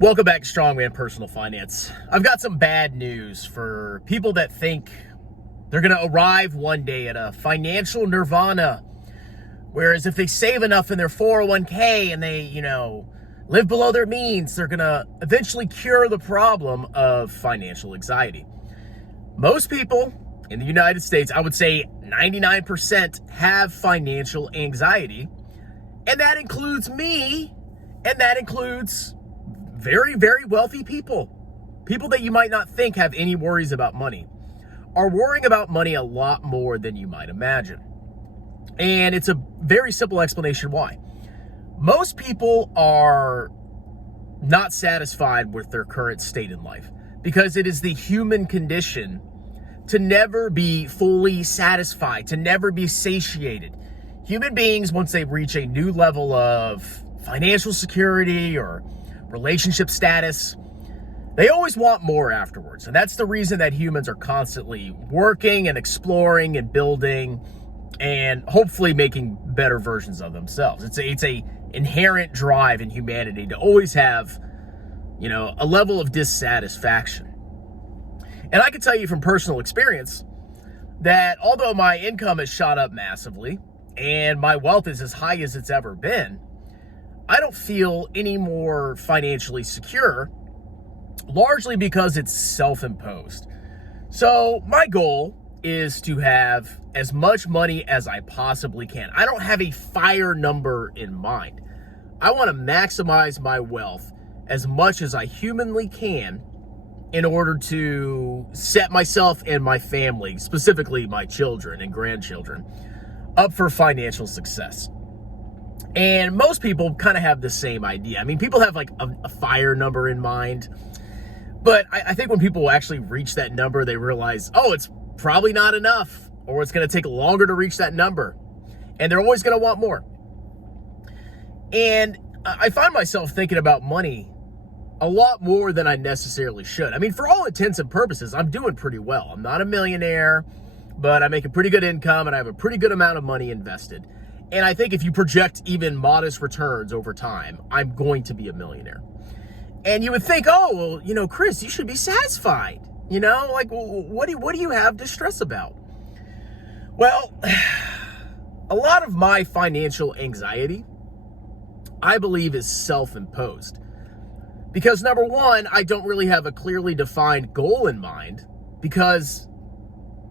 Welcome back to Strongman Personal Finance. I've got some bad news for people that think they're going to arrive one day at a financial nirvana. Whereas if they save enough in their 401k and they, live below their means, they're going to eventually cure the problem of financial anxiety. Most people in the United States, I would say 99%, have financial anxiety. And that includes me, and that includes very, very wealthy people that you might not think have any worries about money, are worrying about money a lot more than you might imagine. And it's a very simple explanation why. Most people are not satisfied with their current state in life because it is the human condition to never be fully satisfied, to never be satiated. Human beings, once they reach a new level of financial security or relationship status, they always want more afterwards. And that's the reason that humans are constantly working and exploring and building and hopefully making better versions of themselves. It's a inherent drive in humanity to always have, a level of dissatisfaction. And I can tell you from personal experience that although my income has shot up massively and my wealth is as high as it's ever been, I don't feel any more financially secure, largely because it's self-imposed. So my goal is to have as much money as I possibly can. I don't have a fire number in mind. I want to maximize my wealth as much as I humanly can in order to set myself and my family, specifically my children and grandchildren, up for financial success. And most people kind of have the same idea. I mean, people have like a fire number in mind. But I think when people actually reach that number, they realize, it's probably not enough, or it's going to take longer to reach that number. And they're always going to want more. And I find myself thinking about money a lot more than I necessarily should. I mean, for all intents and purposes, I'm doing pretty well. I'm not a millionaire, but I make a pretty good income and I have a pretty good amount of money invested. And I think if you project even modest returns over time, I'm going to be a millionaire. And you would think, Chris, you should be satisfied. What do you have to stress about? Well, a lot of my financial anxiety, I believe, is self-imposed. Because number one, I don't really have a clearly defined goal in mind because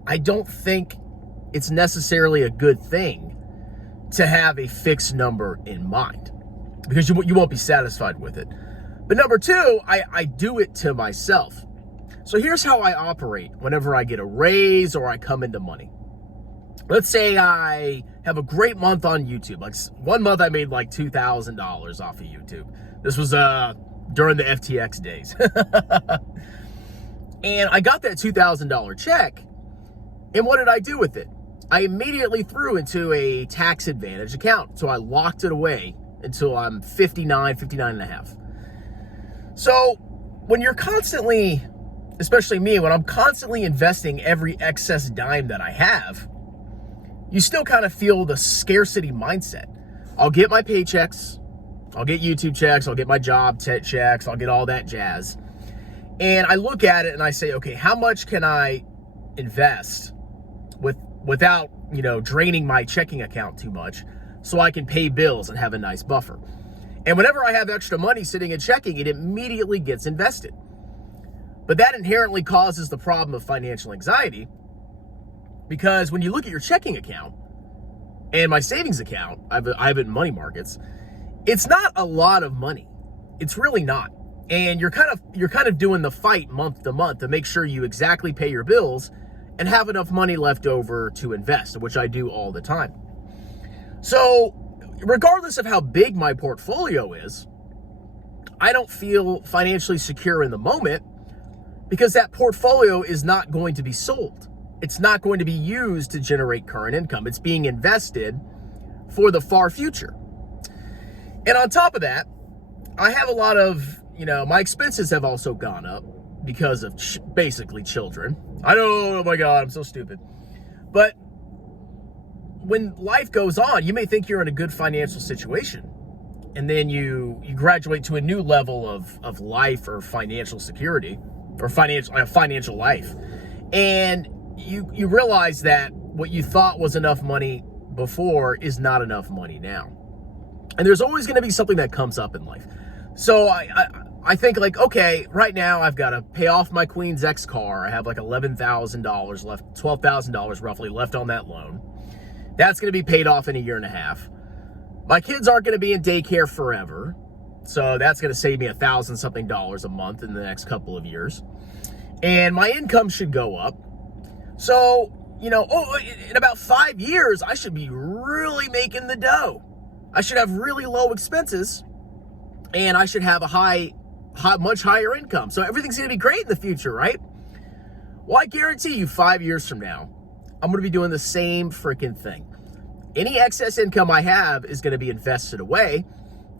I don't think it's necessarily a good thing to have a fixed number in mind because you won't be satisfied with it. But number two, I do it to myself. So here's how I operate whenever I get a raise or I come into money. Let's say I have a great month on YouTube. Like one month I made like $2,000 off of YouTube. This was during the FTX days. And I got that $2,000 check. And what did I do with it? I immediately threw into a tax advantage account. So I locked it away until I'm 59 and a half. So when you're constantly, especially me, when I'm constantly investing every excess dime that I have, you still kind of feel the scarcity mindset. I'll get my paychecks, I'll get YouTube checks, I'll get my job checks, I'll get all that jazz. And I look at it and I say, okay, how much can I invest without, draining my checking account too much so I can pay bills and have a nice buffer. And whenever I have extra money sitting in checking, it immediately gets invested. But that inherently causes the problem of financial anxiety because when you look at your checking account and my savings account, I have it in money markets, it's not a lot of money. It's really not. And you're kind of doing the fight month to month to make sure you exactly pay your bills and have enough money left over to invest, which I do all the time. So regardless of how big my portfolio is, I don't feel financially secure in the moment because that portfolio is not going to be sold. It's not going to be used to generate current income. It's being invested for the far future. And on top of that, I have a lot of, my expenses have also gone up because of basically children. I know, oh my God, I'm so stupid. But when life goes on, you may think you're in a good financial situation. and then you graduate to a new level of life or financial security or financial life. And you realize that what you thought was enough money before is not enough money now. And there's always going to be something that comes up in life. So I think, like, okay, right now I've got to pay off my Queen's X car. I have like $11,000 left, $12,000 roughly left on that loan. That's going to be paid off in a year and a half. My kids aren't going to be in daycare forever. So that's going to save me $1,000-something a month in the next couple of years. And my income should go up. So, in about 5 years, I should be really making the dough. I should have really low expenses, and I should have a much higher income. So everything's going to be great in the future, right? Well, I guarantee you 5 years from now, I'm going to be doing the same freaking thing. Any excess income I have is going to be invested away,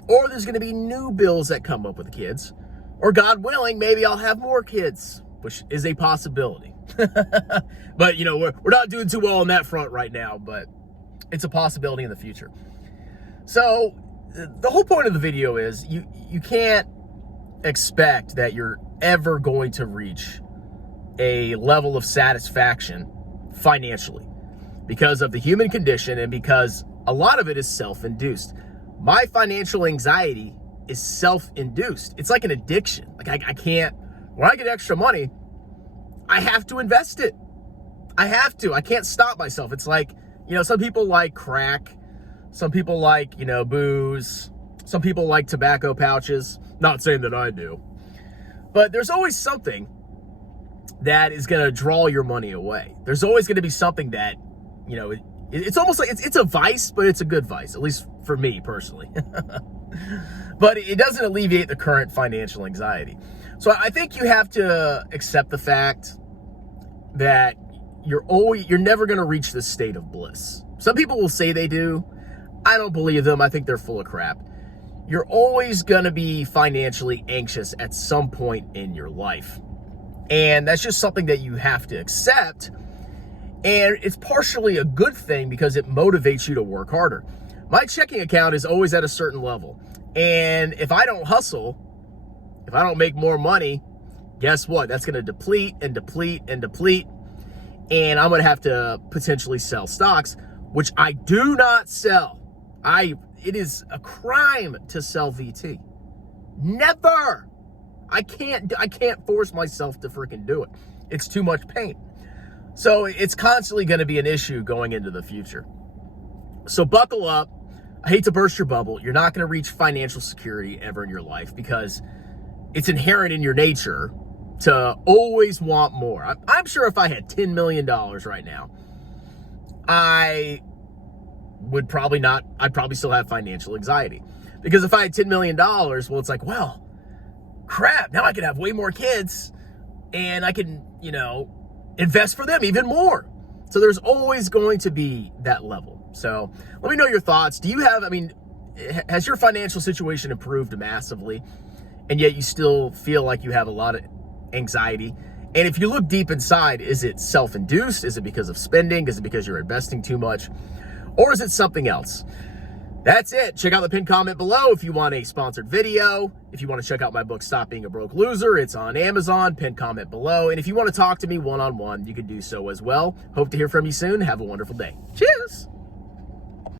or there's going to be new bills that come up with the kids, or God willing, maybe I'll have more kids, which is a possibility. But, we're not doing too well on that front right now, but it's a possibility in the future. So the whole point of the video is you can't expect that you're ever going to reach a level of satisfaction financially because of the human condition and because a lot of it is self-induced. My financial anxiety is self-induced. It's like an addiction. Like I can't, when I get extra money, I have to invest it. I have to. I can't stop myself. It's like, some people like crack. Some people like, booze. Some people like tobacco pouches. Not saying that I do. But there's always something that is going to draw your money away. There's always going to be something that, it's almost like it's a vice, but it's a good vice, at least for me personally. But it doesn't alleviate the current financial anxiety. So I think you have to accept the fact that you're never going to reach this state of bliss. Some people will say they do. I don't believe them. I think they're full of crap. You're always going to be financially anxious at some point in your life. And that's just something that you have to accept. And it's partially a good thing because it motivates you to work harder. My checking account is always at a certain level. And if I don't hustle, if I don't make more money, guess what? That's going to deplete and deplete and deplete. And I'm going to have to potentially sell stocks, which I do not sell. It is a crime to sell VT. Never. I can't force myself to freaking do it. It's too much pain. So it's constantly going to be an issue going into the future. So buckle up. I hate to burst your bubble. You're not going to reach financial security ever in your life because it's inherent in your nature to always want more. I'm sure if I had $10 million right now, I'd probably still have financial anxiety. Because if I had $10 million, well, it's like, well, crap, now I can have way more kids and I can, invest for them even more. So there's always going to be that level. So let me know your thoughts. Has your financial situation improved massively and yet you still feel like you have a lot of anxiety? And if you look deep inside, is it self-induced? Is it because of spending? Is it because you're investing too much? Or is it something else? That's it. Check out the pinned comment below if you want a sponsored video. If you want to check out my book, Stop Being a Broke Loser, it's on Amazon. Pinned comment below. And if you want to talk to me one-on-one, you can do so as well. Hope to hear from you soon. Have a wonderful day. Cheers.